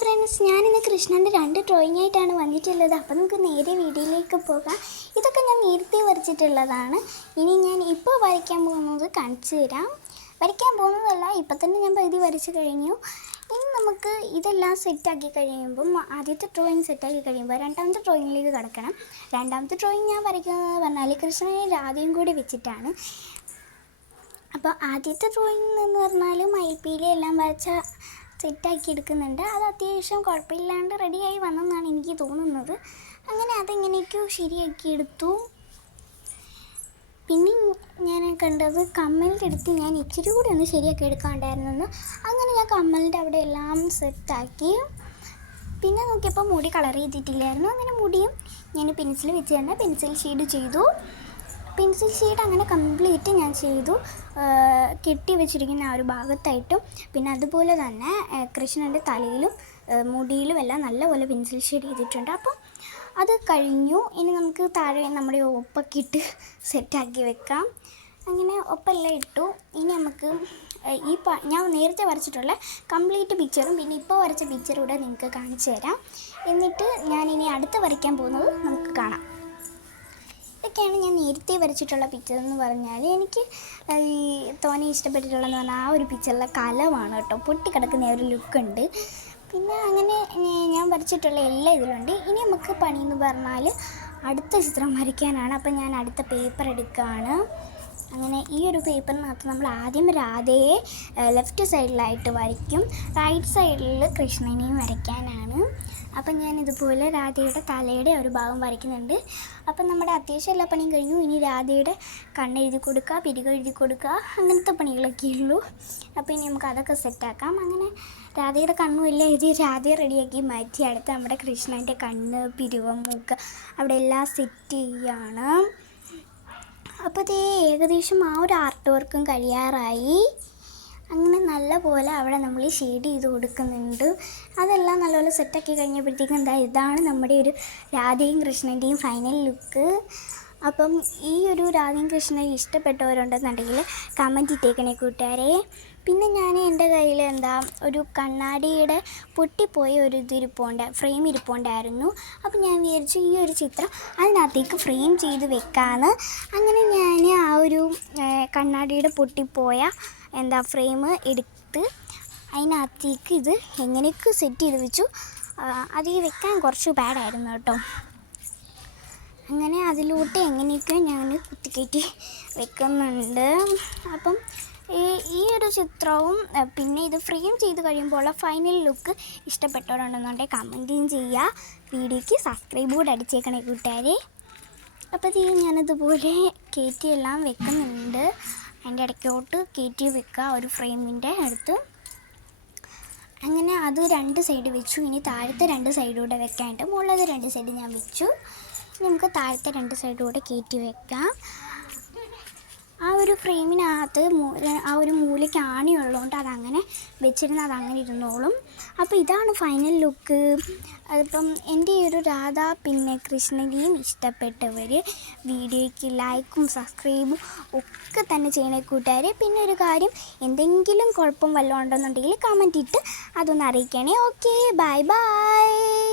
Friends, ഞാനിന്ന് കൃഷ്ണൻ്റെ 2 drawing ആയിട്ടാണ് വന്നിട്ടുള്ളത്. അപ്പോൾ നമുക്ക് നേരെ വീഡിയോയിലേക്ക് പോകാം. ഇതൊക്കെ ഞാൻ നേരത്തെ വരച്ചിട്ടുള്ളതാണ്. ഇനി ഞാൻ ഇപ്പോൾ വരയ്ക്കാൻ പോകുന്നത് കാണിച്ചു തരാം. വരയ്ക്കാൻ പോകുന്നതല്ല, ഇപ്പം തന്നെ ഞാൻ പകുതി വരച്ച് കഴിഞ്ഞു. ഇനി നമുക്ക് ഇതെല്ലാം സെറ്റാക്കി കഴിയുമ്പം ആദ്യത്തെ ഡ്രോയിങ് സെറ്റാക്കി കഴിയുമ്പോൾ രണ്ടാമത്തെ ഡ്രോയിങ്ങിലേക്ക് കിടക്കണം. രണ്ടാമത്തെ ഡ്രോയിങ് ഞാൻ വരയ്ക്കുന്നത് പറഞ്ഞാൽ കൃഷ്ണനെ രാധയും കൂടി വെച്ചിട്ടാണ്. അപ്പോൾ ആദ്യത്തെ ഡ്രോയിങ് എന്ന് പറഞ്ഞാൽ മയിൽപ്പീലിയെല്ലാം വരച്ച സെറ്റാക്കി എടുക്കുന്നുണ്ട്. അത് അത്യാവശ്യം കുഴപ്പമില്ലാണ്ട് റെഡിയായി വന്നെന്നാണ് എനിക്ക് തോന്നുന്നത്. അങ്ങനെ അതെങ്ങനെയൊക്കെയോ ശരിയാക്കി എടുത്തു. പിന്നെ ഞാൻ കണ്ടത് കമ്മലിൻ്റെ അടുത്ത് ഞാൻ ഇച്ചിരി കൂടി ഒന്ന് ശരിയാക്കി എടുക്കാണ്ടായിരുന്നു. അങ്ങനെ ഞാൻ കമ്മലിൻ്റെ അവിടെ എല്ലാം സെറ്റാക്കി. പിന്നെ നോക്കിയപ്പോൾ മുടി കളർ ചെയ്തിട്ടില്ലായിരുന്നു. അങ്ങനെ മുടിയും ഞാൻ പെൻസിൽ വെച്ച് തന്നെ പെൻസിൽ ഷെയ്ഡ് ചെയ്തു. പെൻസിൽ ഷെയ്ഡ് അങ്ങനെ കംപ്ലീറ്റ് ഞാൻ ചെയ്തു, കെട്ടി വെച്ചിരിക്കുന്ന ആ ഒരു ഭാഗത്തായിട്ടും. പിന്നെ അതുപോലെ തന്നെ കൃഷ്ണൻ്റെ തലയിലും മുടിയിലും എല്ലാം നല്ലപോലെ പെൻസിൽ ഷെയ്ഡ് ചെയ്തിട്ടുണ്ട്. അപ്പം അത് കഴിഞ്ഞു. ഇനി നമുക്ക് താഴെ നമ്മുടെ ഒപ്പൊക്കെ ഇട്ട് സെറ്റാക്കി വെക്കാം. അങ്ങനെ ഒപ്പെല്ലാം ഇട്ടു. ഇനി നമുക്ക് ഞാൻ നേരത്തെ വരച്ചിട്ടുള്ള കംപ്ലീറ്റ് പിക്ചറും പിന്നെ ഇപ്പോൾ വരച്ച പിക്ചറും കൂടെ നിങ്ങൾക്ക് കാണിച്ചു തരാം. എന്നിട്ട് ഞാനിനി അടുത്ത് വരയ്ക്കാൻ പോകുന്നത് നമുക്ക് കാണാം. ഇതൊക്കെയാണ് ഞാൻ നേരത്തെ വരച്ചിട്ടുള്ള പിക്ചർ എന്ന് പറഞ്ഞാൽ. എനിക്ക് ഈ തോനെ ഇഷ്ടപ്പെട്ടിട്ടുള്ളതെന്ന് പറഞ്ഞാൽ ആ ഒരു പിക്ചറിലെ കലമാണ് കേട്ടോ. പൊട്ടിക്കിടക്കുന്ന ഒരു ലുക്കുണ്ട്. പിന്നെ അങ്ങനെ ഞാൻ വരച്ചിട്ടുള്ള എല്ലാ ഇതിലുണ്ട്. ഇനി നമുക്ക് പണിയെന്ന് പറഞ്ഞാൽ അടുത്ത ചിത്രം വരയ്ക്കാനാണ്. അപ്പം ഞാൻ അടുത്ത പേപ്പർ എടുക്കുകയാണ്. അങ്ങനെ ഈ ഒരു പേപ്പറിനകത്ത് നമ്മൾ ആദ്യം രാധയെ ലെഫ്റ്റ് സൈഡിലായിട്ട് വരയ്ക്കും, റൈറ്റ് സൈഡിൽ കൃഷ്ണനെയും വരയ്ക്കാനാണ്. അപ്പം ഞാൻ ഇതുപോലെ രാധയുടെ തലയുടെ ഒരു ഭാഗം വരയ്ക്കുന്നുണ്ട്. അപ്പം നമ്മുടെ അത്യാവശ്യം എല്ലാ പണിയും കഴിഞ്ഞു. ഇനി രാധയുടെ കണ്ണെഴുതി കൊടുക്കുക, പിരികെഴുതി കൊടുക്കുക, അങ്ങനത്തെ പണികളൊക്കെ ഉള്ളൂ. അപ്പോൾ ഇനി നമുക്ക് അതൊക്കെ സെറ്റാക്കാം. അങ്ങനെ രാധയുടെ കണ്ണും എല്ലാം എഴുതി രാധയെ റെഡിയാക്കി മാറ്റി. അടുത്ത് നമ്മുടെ കൃഷ്ണൻ്റെ കണ്ണ്, പിരിവം, മൂക്ക് അവിടെ എല്ലാം സെറ്റ് ചെയ്യുകയാണ്. അപ്പോൾ ഇത് ഏകദേശം ആ ഒരു ആർട്ട് വർക്കും കഴിയാറായി. അങ്ങനെ നല്ല പോലെ അവിടെ നമ്മൾ ഷെയ്ഡ് ചെയ്ത് കൊടുക്കുന്നുണ്ട്. അതെല്ലാം നല്ലപോലെ സെറ്റാക്കി കഴിഞ്ഞപ്പോഴത്തേക്കും ഇതാണ് നമ്മുടെ ഒരു രാധയും കൃഷ്ണൻ്റെയും ഫൈനൽ ലുക്ക്. അപ്പം ഈ ഒരു രാധയും കൃഷ്ണനെയും ഇഷ്ടപ്പെട്ടവരുണ്ടെന്നുണ്ടെങ്കിൽ കമൻറ്റ് ഇട്ടേക്കണേ കൂട്ടുകാരെ. പിന്നെ ഞാൻ എൻ്റെ കയ്യിൽ ഒരു കണ്ണാടിയുടെ പൊട്ടിപ്പോയ ഒരു ഫ്രെയിം ഇരിപ്പുണ്ടായിരുന്നു. അപ്പോൾ ഞാൻ വിചാരിച്ചു ഈ ഒരു ചിത്രം അതിനകത്തേക്ക് ഫ്രെയിം ചെയ്ത് വെക്കാമെന്ന്. അങ്ങനെ ഞാൻ ആ ഒരു കണ്ണാടിയുടെ പൊട്ടിപ്പോയ ഫ്രെയിം എടുത്ത് അതിനകത്തേക്ക് ഇത് എങ്ങനെയൊക്കെ സെറ്റ് ചെയ്ത് വെച്ചു. അതിൽ വെക്കാൻ കുറച്ച് പാടായിരുന്നു കേട്ടോ. അങ്ങനെ അതിലോട്ട് എങ്ങനെയൊക്കെ ഞാൻ കുത്തിക്കയറ്റി വെക്കുന്നുണ്ട്. അപ്പം ഈ ഒരു ചിത്രവും പിന്നെ ഇത് ഫ്രെയിം ചെയ്ത് കഴിയുമ്പോൾ ഫൈനൽ ലുക്ക് ഇഷ്ടപ്പെട്ടവരുണ്ടെന്നുണ്ടെങ്കിൽ കമൻറ്റും ചെയ്യുക. വീഡിയോയ്ക്ക് സബ്സ്ക്രൈബ് കൂടെ അടിച്ചേക്കണേ കൂട്ടുകാരെ. അപ്പോൾ ഞാനതുപോലെ കയറ്റിയെല്ലാം വെക്കുന്നുണ്ട്. അതിൻ്റെ ഇടയ്ക്കോട്ട് കയറ്റി വെക്കുക ഒരു ഫ്രെയിമിൻ്റെ അടുത്ത്. അങ്ങനെ അത് 2 സൈഡ് വെച്ചു. ഇനി താഴത്തെ 2 സൈഡൂടെ വെക്കാനായിട്ട് മുകളിലത് 2 സൈഡ് ഞാൻ വെച്ചു. നമുക്ക് താഴത്തെ 2 സൈഡൂടെ കയറ്റി വെക്കാം. ആ ഒരു ഫ്രെയിമിനകത്ത് ആ ഒരു മൂലയ്ക്ക് ആണിയുള്ളതുകൊണ്ട് അതങ്ങനെ വെച്ചിരുന്ന് അതങ്ങനെ ഇരുന്നോളും. അപ്പോൾ ഇതാണ് ഫൈനൽ ലുക്ക്. അതിപ്പം എൻ്റെ ഈ ഒരു രാധ പിന്നെ കൃഷ്ണനെയും ഇഷ്ടപ്പെട്ടവർ വീഡിയോയ്ക്ക് ലൈക്കും സബ്സ്ക്രൈബും ഒക്കെ തന്നെ ചെയ്യണേ കൂട്ടുകാരെ. പിന്നെ ഒരു കാര്യം, എന്തെങ്കിലും കുഴപ്പം വല്ലതും ഉണ്ടെന്നുണ്ടെങ്കിൽ കമൻറ്റ് ഇട്ട് അതൊന്ന് അറിയിക്കണേ. Okay, bye bye.